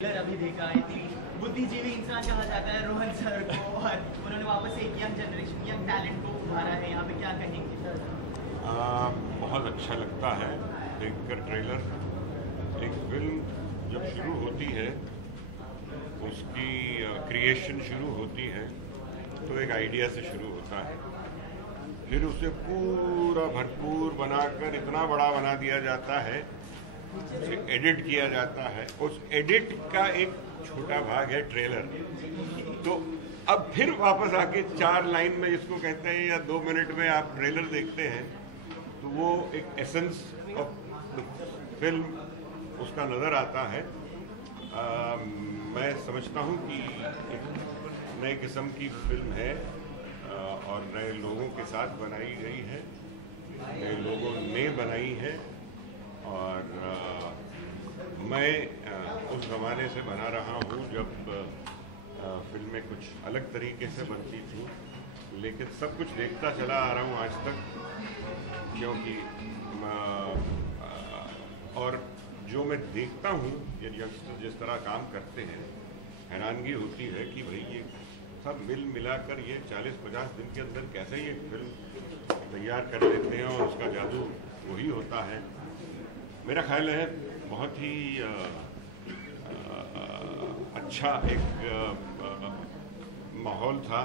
अभी देखा है कि बुद्धिजीवी इंसान कहा जाता है रोहन सर को, और उन्होंने वापस एक यंग जनरेशन, यंग टैलेंट को उभारा है। यहाँ पे क्या कहेंगे? बहुत अच्छा लगता है देखकर ट्रेलर। एक फिल्म जब शुरू होती है, उसकी क्रिएशन शुरू होती है तो एक आइडिया से शुरू होता है, फिर उसे पूरा भरपूर बनाकर इतना बड़ा बना दिया जाता है, उसे एडिट किया जाता है। उस एडिट का एक छोटा भाग है ट्रेलर। तो अब फिर वापस आके 4 लाइन में जिसको कहते हैं या 2 मिनट में आप ट्रेलर देखते हैं, तो वो एक एसेंस ऑफ फिल्म उसका नज़र आता है। मैं समझता हूँ कि एक नए किस्म की फिल्म है और नए लोगों के साथ बनाई गई है, नए लोगों ने बनाई है। और मैं उस ज़माने से बना रहा हूँ जब फिल्में कुछ अलग तरीके से बनती थी, लेकिन सब कुछ देखता चला आ रहा हूँ आज तक, क्योंकि और जो मैं देखता हूँ ये यंगस्टर जिस तरह काम करते हैं, हैरानगी होती है कि भाई ये सब मिल मिलाकर ये 40-50 दिन के अंदर कैसे ये फिल्म तैयार कर लेते हैं, और उसका जादू वही होता है। मेरा ख्याल है बहुत ही अच्छा एक माहौल था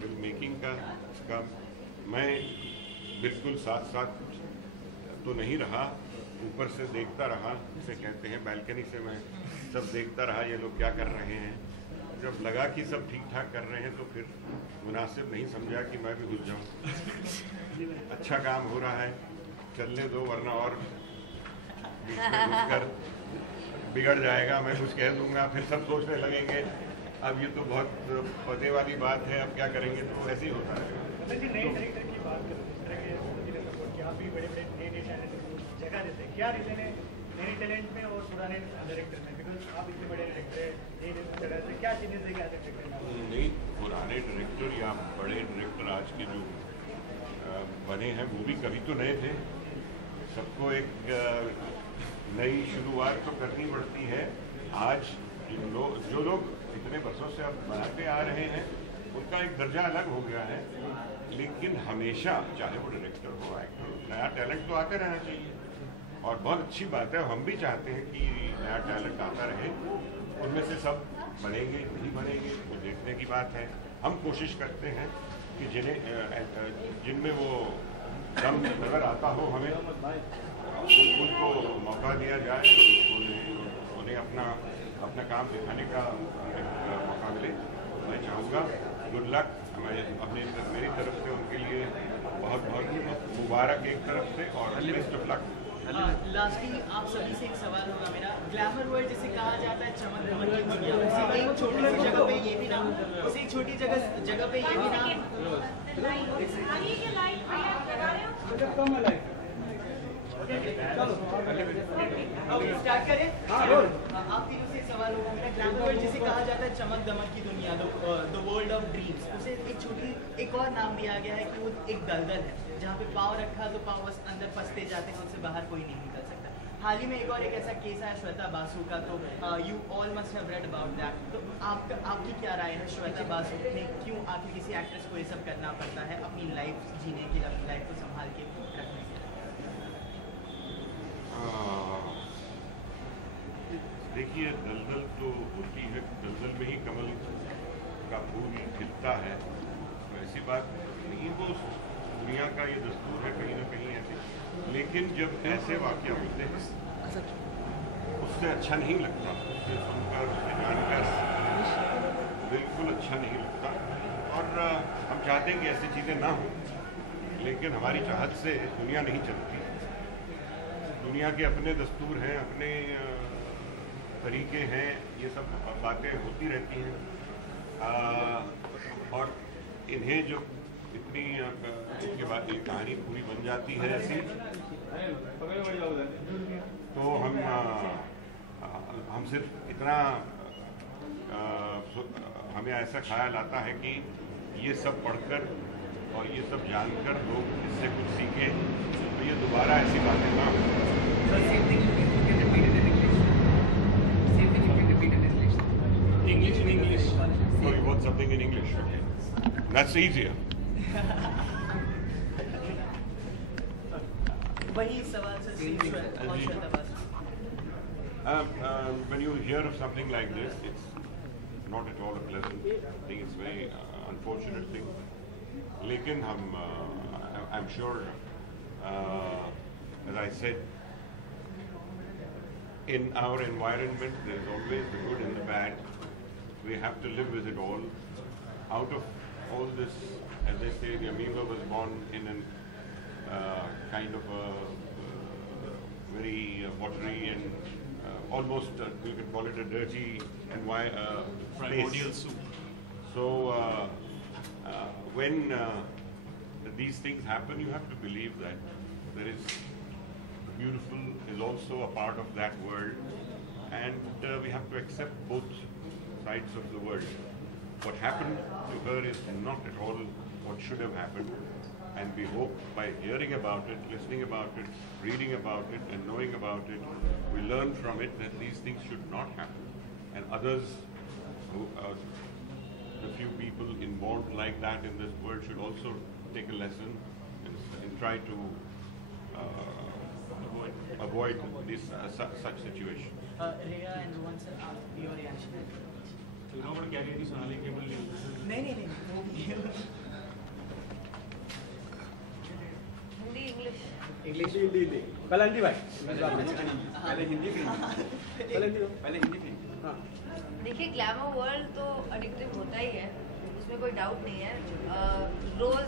फिल्म मेकिंग का। इसका मैं बिल्कुल साथ तो नहीं रहा, ऊपर से देखता रहा, जिसे कहते हैं बैल्कनी से मैं सब देखता रहा ये लोग क्या कर रहे हैं। जब लगा कि सब ठीक ठाक कर रहे हैं तो फिर मुनासिब नहीं समझा कि मैं भी घुस जाऊं। अच्छा काम हो रहा है, चलने दो, वरना और घुसकर बिगड़ जाएगा। मैं कुछ कह दूंगा, फिर सब सोचने लगेंगे अब ये तो बहुत पते वाली बात है, अब क्या करेंगे। तो ऐसे ही होता है। जगह देते हैं, क्या रीजन है नए टैलेंट में और पुराने डायरेक्टर में? बिकॉज आप इतने बड़े डायरेक्टर हैं, जगह से क्या चेंजेस है, क्या नहीं, पुराने डायरेक्टर या बड़े डायरेक्टर आज के जो बने हैं वो भी कभी तो नए थे। सबको एक नई शुरुआत तो करनी पड़ती है। आज जो लोग इतने बरसों से अब बनाते आ रहे हैं उनका एक दर्जा अलग हो गया है, लेकिन हमेशा चाहे वो डायरेक्टर हो, एक्टर हो, नया टैलेंट तो आते रहना चाहिए। और बहुत अच्छी बात है, हम भी चाहते हैं कि नया टैलेंट आता रहे। उनमें से सब बनेंगे नहीं बनेंगे वो देखने की बात है। हम कोशिश करते हैं कि जिनमें वो दम नज़र आता हो, हमें उनको मौका दिया जाए, उन्हें अपना काम दिखाने का मौका मिले। मैं चाहूँगा गुड लक। मेरी तरफ से उनके लिए बहुत बहुत मुबारक एक तरफ से, और बेस्ट ऑफ लक। लास्टली आप सभी से एक सवाल होगा मेरा। ग्लैमर वर्ल्ड जिसे कहा जाता है, चमक धमक की दुनिया, उसी एक छोटी सी जगह पे ये भी ना, उसी एक छोटी जगह पे ये भी ना। स्टार्ट करें। आप तीनों से सवाल होगा मेरा। ग्लैमर वर्ल्ड जिसे कहा जाता है चमक दमक की दुनिया, द वर्ल्ड ऑफ ड्रीम्स, उसे एक और नाम दिया गया है कि वो एक दलदल है जहाँ पे पाँव रखा तो पाँव बस अंदर फंसते जाते हैं, उनसे बाहर कोई नहीं निकल सकता। हाल ही में एक और एक ऐसा केस है श्वेता बासु का, तो you all must have read about that. तो आपकी क्या राय है? श्वेता बासु ने क्यों आखिर किसी एक्ट्रेस को ये सब करना पड़ता है अपनी लाइफ जीने की, अपनी लाइफ को संभाल के रखने के? देखिए, दलदल तो होती है, दलदल में ही कमल का फूल खिलता है, ऐसी बात नहीं। वो दुनिया का ये दस्तूर है कहीं ना कहीं ऐसे। लेकिन जब ऐसे वाक़या होते हैं उससे अच्छा नहीं लगता, उससे सुनकर, उससे जानकर बिल्कुल अच्छा नहीं लगता। और हम चाहते हैं कि ऐसी चीज़ें ना हो, लेकिन हमारी चाहत से दुनिया नहीं चलती। दुनिया के अपने दस्तूर हैं, अपने तरीके हैं, ये सब बातें होती रहती हैं। और इन्हें जो इतनी इसके बाद ये कहानी पूरी बन जाती है ऐसी, तो हम सिर्फ इतना हमें ऐसा ख्याल आता है कि ये सब पढ़कर और ये सब जानकर लोग इससे कुछ सीखें, तो ये दोबारा ऐसी बातें ना हो। Same thing you can repeat it in English. before you want something in English. That's easier. वही सवाल से When you hear of something like this, it's not at all a pleasant thing. It's a very unfortunate thing. Lekin I'm sure, as I said, in our environment, there's always the good and the bad. We have to live with it all. Out of all this, as they say, the amoeba was born in an kind of a very watery and almost, you could call it a dirty and primordial soup. So when these things happen, you have to believe that there is beautiful is also a part of that world, and we have to accept both sides of the world. What happened to her is not at all what should have happened, and we hope by hearing about it, listening about it, reading about it, and knowing about it, we learn from it that these things should not happen, and others who the few people involved like that in this world should also take a lesson and try to avoid this such situations. Rhea and Rohan sir, your reaction? So you're not going to carry any Sonali cable news? नहीं Hindi English Hindi Kalindi भाई पहले Hindi film हाँ देखिए glamour world तो addictive होता ही है, उसमें कोई डाउट नहीं है। रोज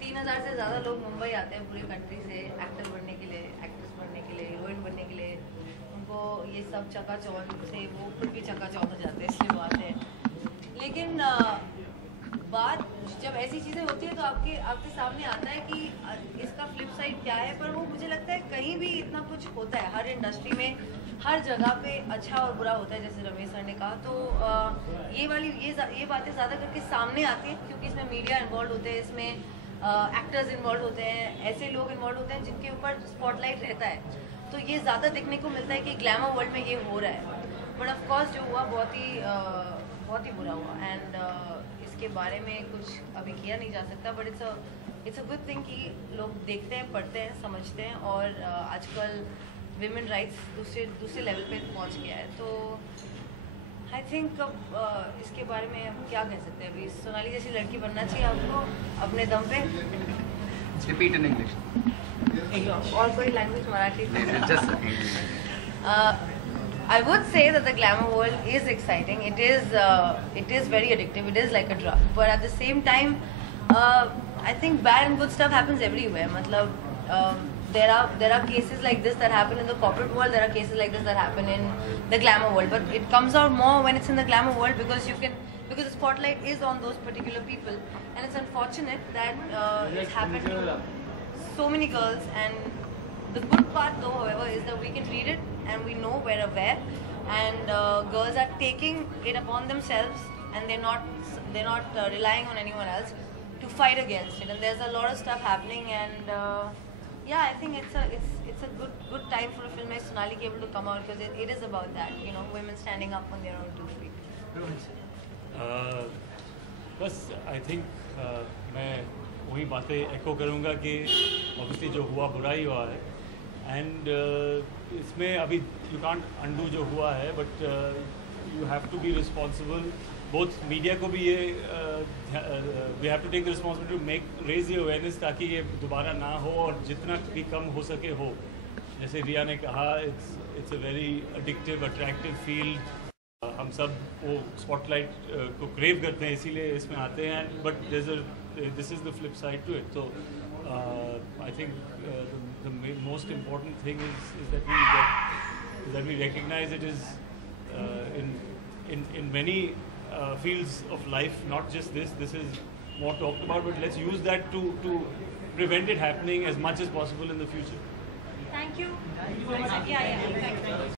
3000 से ज़्यादा लोग मुंबई आते हैं पूरी कंट्री से एक्टर बनने के लिए, एक्ट्रेस बनने के लिए, हीरोइन बनने के लिए। उनको ये सब चकाचौंध से वो खुद भी चकाचौंध हो जाते हैं, इसलिए वो आते हैं। लेकिन बात जब ऐसी चीज़ें होती है तो आपके सामने आता है कि इसका फ्लिप साइड क्या है। पर वो मुझे लगता है कहीं भी इतना कुछ होता है, हर इंडस्ट्री में हर जगह पे अच्छा और बुरा होता है, जैसे रमेश सर ने कहा। तो ये बातें ज़्यादा करके सामने आती हैं क्योंकि इसमें मीडिया इन्वॉल्व होते हैं, इसमें एक्टर्स इन्वॉल्व होते हैं, ऐसे लोग इन्वॉल्व होते हैं जिनके ऊपर स्पॉटलाइट रहता है। तो ये ज़्यादा देखने को मिलता है कि ग्लैमर वर्ल्ड में ये हो रहा है। बट ऑफकोर्स जो हुआ बहुत ही बुरा हुआ, एंड इसके बारे में कुछ अभी किया नहीं जा सकता। But it's a good thing कि लोग देखते हैं, पढ़ते हैं, समझते हैं, और आजकल विमेन राइट्स दूसरे लेवल पे पहुंच गया है। तो आई थिंक अब इसके बारे में हम क्या कह सकते हैं। अभी सोनाली जैसी लड़की बनना चाहिए आपको अपने दम पे। रिपीट इन इंग्लिश और कोई language, Marathi? Just I would say that the glamour world is exciting. It is very addictive. It is like a drug. But at the same time, I think bad and good stuff happens everywhere. मतलब there are cases like this that happen in the corporate world. There are cases like this that happen in the glamour world. But it comes out more when it's in the glamour world because the spotlight is on those particular people, and it's unfortunate that it's happened to so many girls. And the good part though, however, is that we can read it and we know we're aware, and girls are taking it upon themselves, and they're not relying on anyone else to fight against it. And there's a lot of stuff happening, and yeah, I think it's a good time for a film like Sonali Cable to come out, because it is about that, you know, women standing up on their own 2 feet. बस I think मैं वही बातें एको करूँगा कि obviously जो हुआ बुरा ही हुआ है, एंड इसमें अभी यू कांट अंडू जो हुआ है, but you have to be responsible. Both media को भी ये we have to take the responsibility to make raise the awareness ताकि ये दोबारा ना हो, और जितना भी कम हो सके हो। जैसे रिया ने कहा, it's a very addictive attractive field. हम सब वो स्पॉटलाइट को क्रेव करते हैं, इसीलिए इसमें आते हैं, but this is the flip side to it. तो I think the most important thing is that we recognize it is in many fields of life, not just this. This is more talked about, but let's use that to prevent it happening as much as possible in the future. Thank you. Yeah. Thank you.